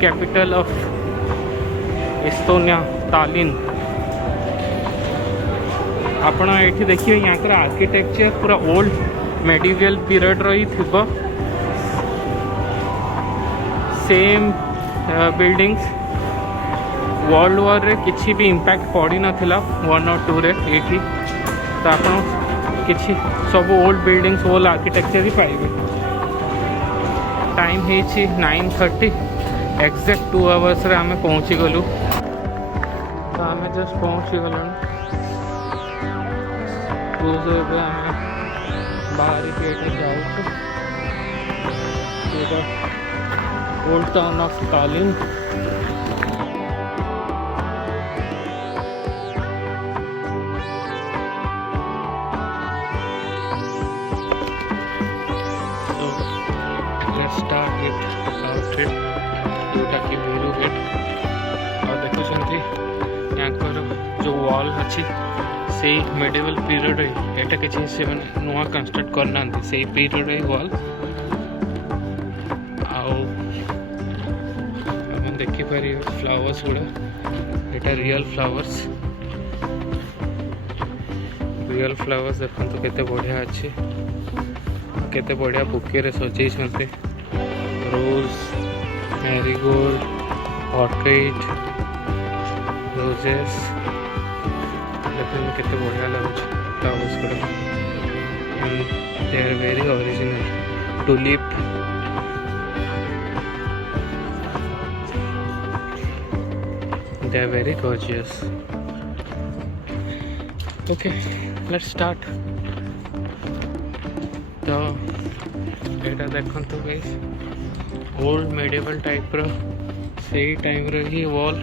Capital of Estonia तालिन। आपण ये देखिए यहाँ आर्किटेक्चर पूरा ओल्ड मेडिवियल पीरियड रही थी। सेम बिल्डिंग्स वर्ल्ड वॉर रे किसी भी इम्पैक्ट पड़ी नाला 1 और 2 रे ये। तो आप किसी सब ओल्ड बिल्डिंग्स ओल्ड आर्किटेक्चर ही पाइबे। टाइम है 9:30 एक्जेक्ट 2 आवर्स रे आम पहुँची गलु। तो आम जस्ट पहुँची गलु क्रूज आम बाहर जाऊँ old town of Tallinn. Start with our trip जोटा कि वीरू गेट। और देखुं यहाँ जो वॉल अच्छी से मेडिवल पीरियड एटा किसी से नुआ कंस्ट्रक्ट करना से पीरियड वॉल। देखिपर फ्लावर्स गुड़ा एटा रियल फ्लावर्स देखो तो केते बढ़िया अच्छे केते बढ़िया बुके रे सजाई रोज मैरीगोल्ड ऑर्किड रोजेस देखने केते बढ़िया लगुच फ्लावर्स गुड़ा। They are very original tulip they are very gorgeous. Okay, let's start. तो एटा देखो तो गाइस ओल्ड मेडिवल टाइप रो सही टाइम रो ही वॉल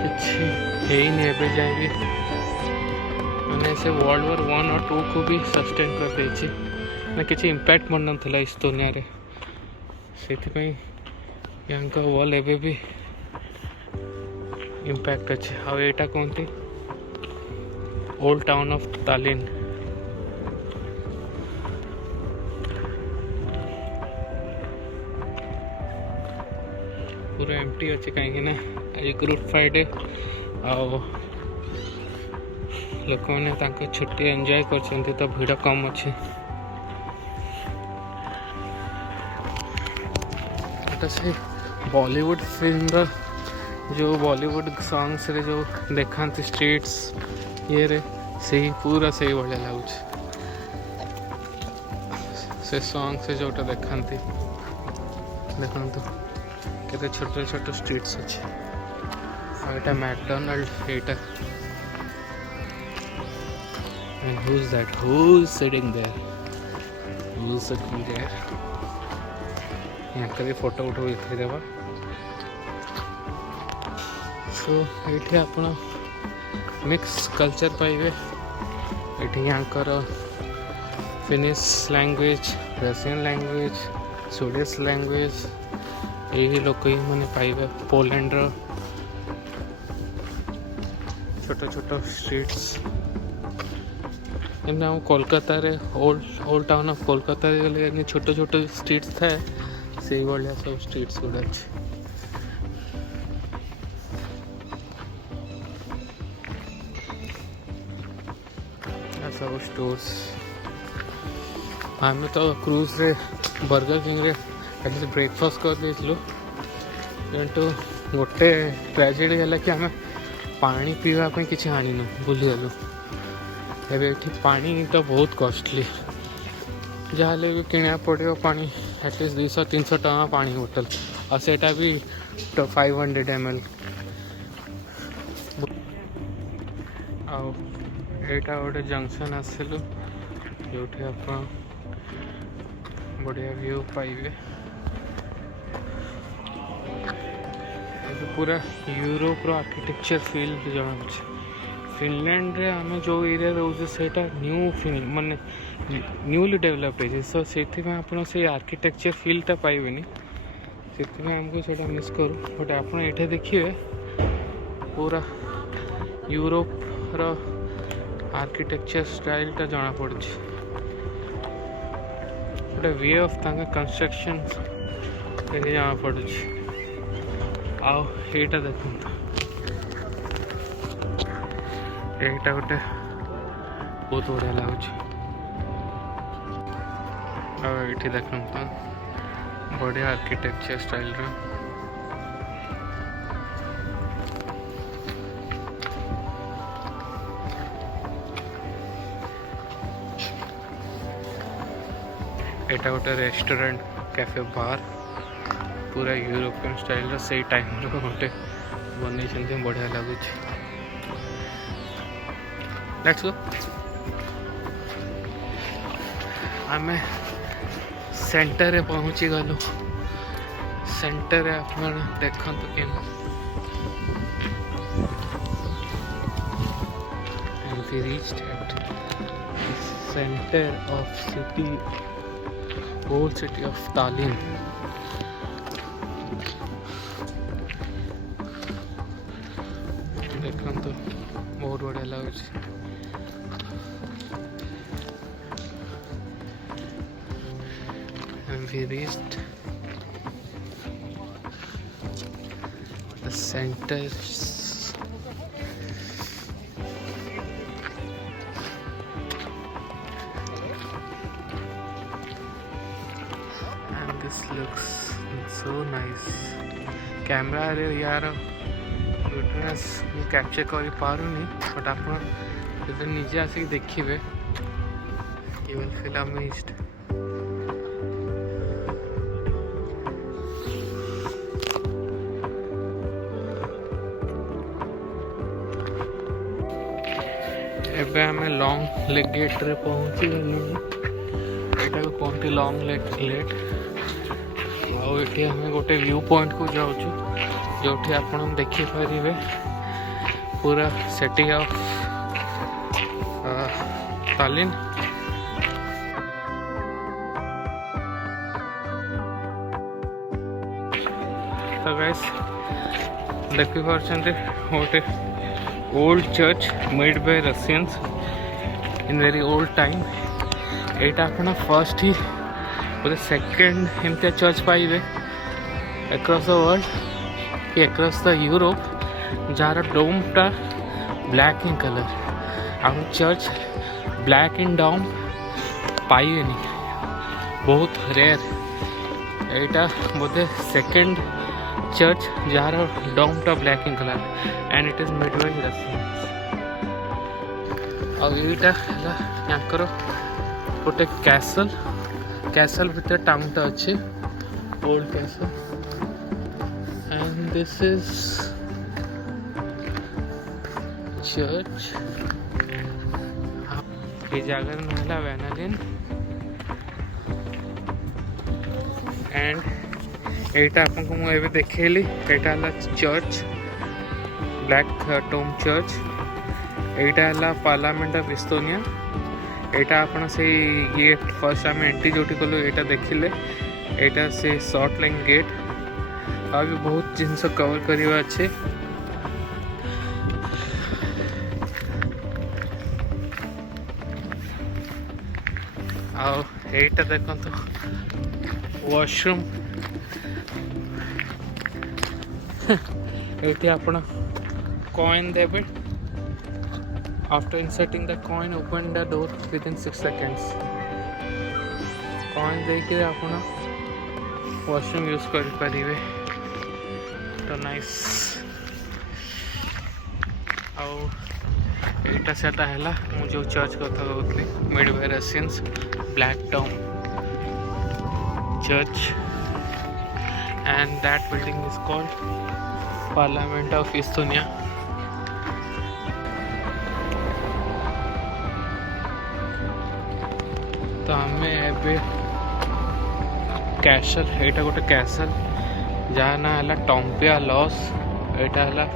किछि हेइन एबे जाय भी माने से वर्ल्ड वॉर 1 और 2 को भी सस्टेन कर देछि ना किछि इंपैक्ट मन नथला एस्तोनिया रे। से यहाँ का वॉल एबे भी इम्पैक्ट अच्छे। हाँ एटा कहते ओल्ड टाउन ऑफ तालिन। पूरा एम्प्टी अच्छे कहीं ना आज गुड फ्राइडे लोक मैंने छुट्टी एंजॉय कर तो भीड़ कम अच्छे। से बॉलीवुड फिल्म जो बॉलीवुड सॉन्ग्स रे जो देखा स्ट्रीट्स ये रे से पूरा से भाया लगुच से सॉन्ग से जोटा देखा देखो केते छोटे छोटे स्ट्रीट्स अच्छे। एटा मैकडोनाल्ड एटा and who is that who is sitting there यहाँ का भी फोटो उठो देवा। सो ये आप मिक्स कल्चर पाइबे। ये यहाँ finish language Russian language Swedish language यही लोक ही मैंने पाइबे। पोलैंड रो छोट छोट स्ट्रीट्स एम कोलकाता रे ओल्ड टाउन ऑफ कोलकाता गले छोट छोट स्ट्रीट्स था से भाया सब स्ट्रीट्स गुड़ा अच्छे। सब स्टोर्स आम तो क्रूज रे बर्गर किंग रे एटलिस्ट ब्रेकफास्ट कर देलु किंतु गोटे ट्रेजेडी है कि आम पानी पीवाई किसी आनीनु भूलीगलु। एबे पानी तो बहुत कॉस्टली जहाँ भी किना पड़ो पानी एटलिस्ट 200-300 टका पानी बोतल और सेटा भी तो 500 ml। आटा गोटे जंक्शन आसलु जो आप बढ़िया व्यू पाइबे। पूरा यूरोप रो आर्किटेक्चर फील जना फिनलैंड रे आम जो एरिया रोचे सेटा न्यू माने न्यूली डेवलप्ड है सो से से आर्किटेक्चर फीलटा पाइबेनी से आमको से मिस करूँ। बट आप ये देखिए पूरा यूरोप रो आर्किटेक्चर स्टाइलटा जना पड़ी गोटे वे ऑफ कंस्ट्रक्शन जमा पड़ू आईटा देखो यहीटा गोटे बहुत बढ़िया लगुच आठी देख बढ़िया आर्किटेक्चर स्टाइल एटा गोटे रेस्टोरेंट कैफे बार पूरा यूरोपियन स्टाइल से टाइम गोटे बन बढ़िया लगुच लेट्स गो आम सेंटर रे पहुँची गलु सेंटर रे आप देखु कि we reached at the center of old city of Tallinn. देखो तो बहुत बढ़िया लगुच and we reached the center. And this looks so nice. Camera रे यार ब्यूटीनेस कैप्चर कर पारुनी बट आप निजे आसिक देखिए you will feel amazed. एबे हमें लॉन्ग लेक गेट रे पहुंची गलु एटा को कोनटी लॉन्ग लेक गेट आउ एठी हमें गोटे व्यू पॉइंट को जाउछु जोठी आपण देखि परिबे पूरा सिटी ऑफ तालिन तो गाइस देखि परछन्ते गोटे old church made by Russians in very old time. एटा अपना फर्स्ट ही बोले सेकंड एमती चर्च पाइबे अक्रॉस द वर्ल्ड कि अक्रॉस द यूरोप जार डोमटा ब्लैक इन कलर आप चर्च ब्लैक इन डोम पाइबे नहीं बहुत रेयर एटा बोले सेकंड चर्च जार डोमटा black in colour and it is made by Russians और एटा याकर गोटे कैसल कैसल भीतर टाउनटा अच्छे old castle and this is church ये जगह नाला वैनालिन एंड एटा आपको मुझे देखली एटा church black Tomé church Etah parliament of इस्तोनिया एटा आपण से गेट फर्स्ट आम एंट्री जो कलु एटा देखिले एटा से शॉर्ट लाइन गेट आ भी बहुत जिनस कवर करवा अच्छे आईटा देखो वॉशरूम ये आप कॉइन देवे after inserting the coin open the door within 6 seconds coin देके आप वॉशरूम यूज कर पारे तो नाइस आईटा से जो चर्च कथा कहती made by Russians black Tom church and that building is called parliament of इस्तोनिया तो आम कैसल एटा गोटे कैसल जहाँ ना है टॉम्पिया लॉस एटा है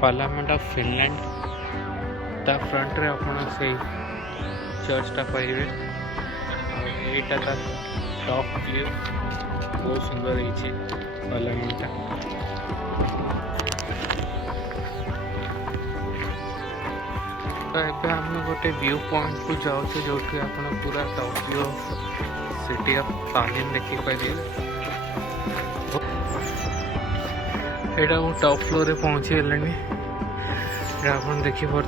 पार्लियामेंट ऑफ फिनलैंड ता फ्रंट रे अपन से चर्चटा पाइबे एटा ता टॉप व्यू बहुत सुंदर है पार्लियामेंट तो ये आम गोटे व्यू पॉइंट को जाऊँ जो आप पूरा टॉप व्यू सिटी ऑफ तालिन देखिपारे। एटा मु टॉप फ्लोर रे पहुंची गलानी, आप देखिपे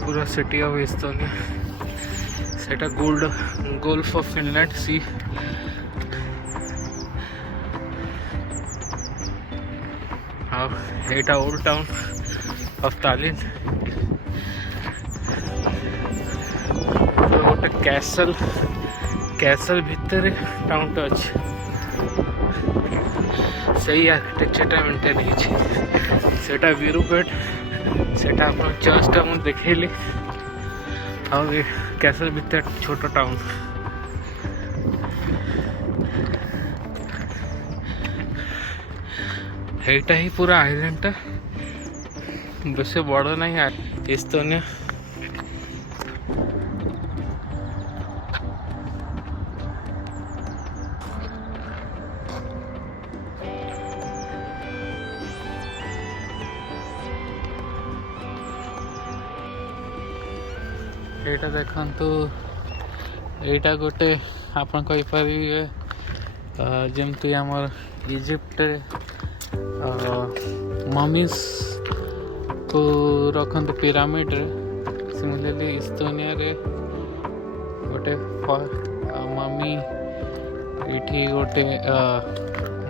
पूरा सिटी ऑफ एस्तोनिया। सेटा golf of Finland C. Etah old town of तालिन। गोटे कैसल भितर टाउन टा अच्छे सही आर्किटेक्चर मेंटेन होटा वीरूपेट सेटा अपन चर्च टा मुझे देखली। और कैसल भितर छोटा टाउन एटा ही पूरा आइलैंड टा बेस बड़ ना एस्तोनिया। एटा देखंतु एटा गोटे आपन कहि परिबे जेमती हमर इजिप्ट ममीज को रखंतु पिरामिड रे, सिमिलरली इस्तोनिया रे गोटे ममी इठी गोटे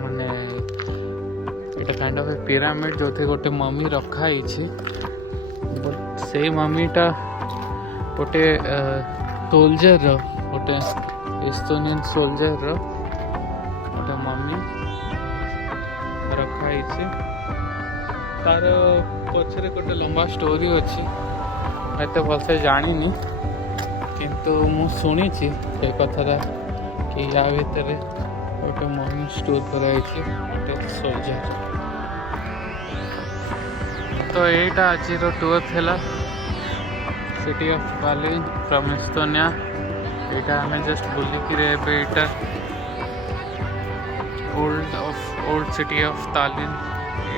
माने एटा काइंड ऑफ ए पिरामिड जो थे गोटे ममी रखा हिछि। से ममीटा गोटे सोल्जर गोटे एस्तोनियन सोल्जर गोटे मम्मी रखाई। तार पछरे गोटे लंबा स्टोरी अच्छी एत भलसे जानी किंतु मु शुणी से कथा कि या भितर गोटे मम्मी स्टोर कराई गोटे सोल्जर। तो यहीटा आज टूर थिला city of Tallinn from Estonia. एटा हमें just बुलिकी Etah old city of तालिन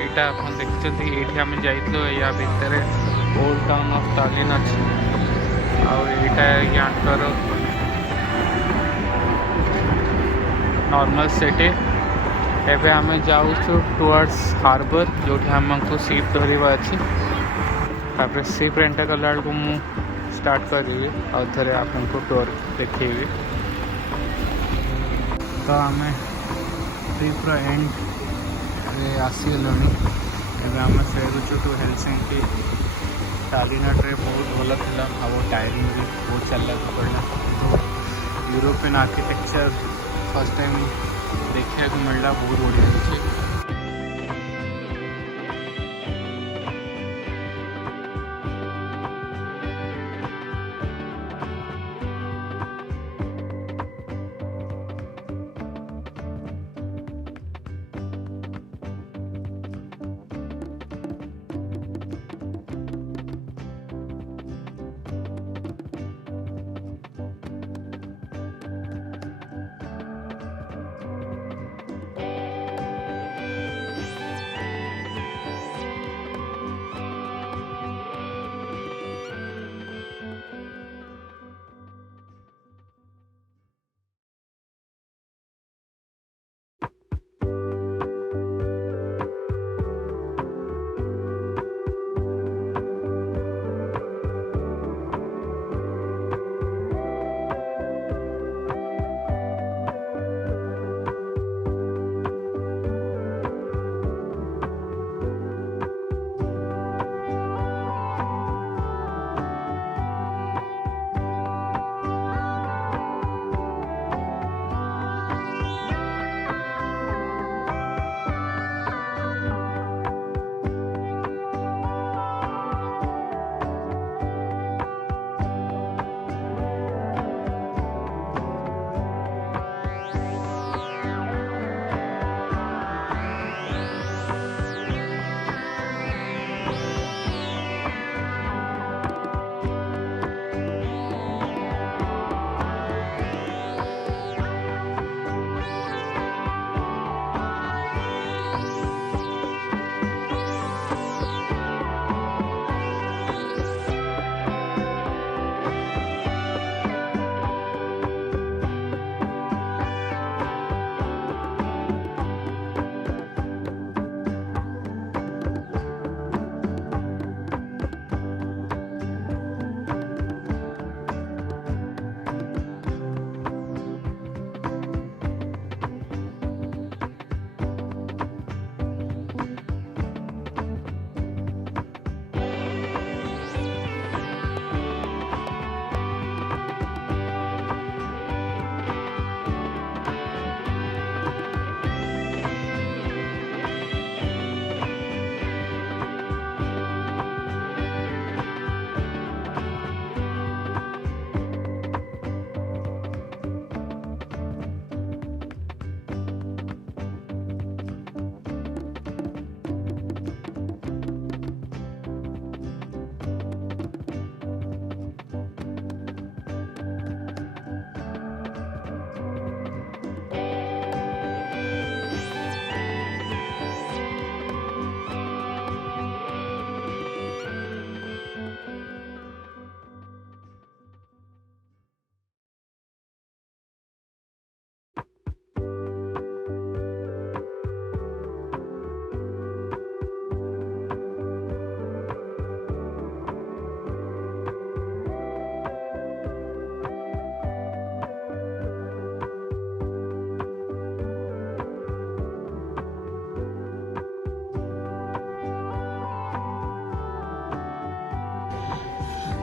एटा अपन देखते ये आम जाइलो। या भितर ओल्ड टाउन ऑफ तालिन अच्छी आईटा यांकर नॉर्मल सिटी। एबे आम जाऊँ टुवर्ड्स हार्बर जो आमको सीप धरवा अच्छी। तापर सीप रेंट कला बेलू मु स्टार्ट करी और थे आपको टूर देखी। तो आम ट्रिप्र एंड आसीगलु। आम फेरुचु टू हेलसिंकी। तालिन ट्रिप बहुत भल था और टायरिंग भी बहुत चलना पड़ा। यूरोपियन आर्किटेक्चर फर्स्ट टाइम देखा मिलला, बहुत बढ़िया अच्छे।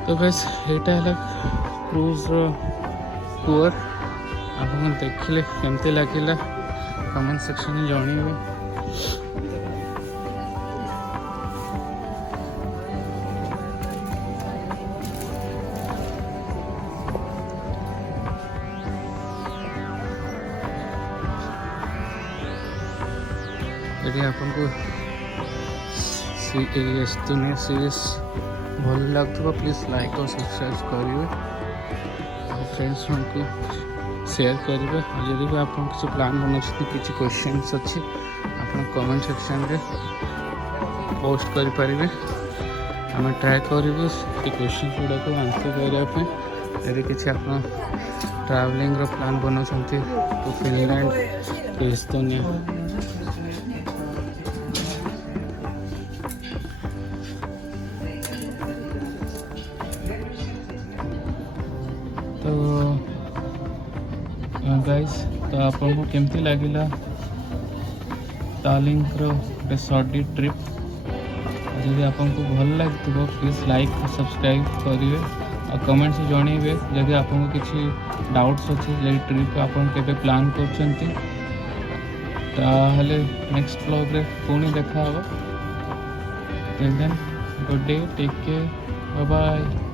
तो गाइस एटा है क्रूज टूर आपन देखिले केमते लागिला कमेंट सेक्शन में जणेबे। यदि आपको एस्तोनिया सीरीज भल लगुव प्लीज लाइक और सब्सक्राइब करेंगे और फ्रेंड्स को शेयर करेंगे। और जब भी आप किसी प्लान बनाते किसी क्वेश्चंस अच्छे आप कमेंट सेक्शन रे पोस्ट करें आम ट्राए करूँ क्वेश्चन गुड़ा को आंसर करने यदि किसी आप ट्रैवलिंग प्लान बनाते तो फिनलैंड तो एस्तोनिया। तो गाइस तो आपको केमती लगिला तालिंग गोटे सर्ट ट्रिप जदि आपको भल लगे प्लीज लाइक सब्सक्राइब करेंगे और कमेंट्स जनइबे जदि आपको किसी डाउट्स अच्छे ट्रिप आप प्लान कर नेक्स्ट व्लॉग रे पुणी देखा till then good day take care bye bye.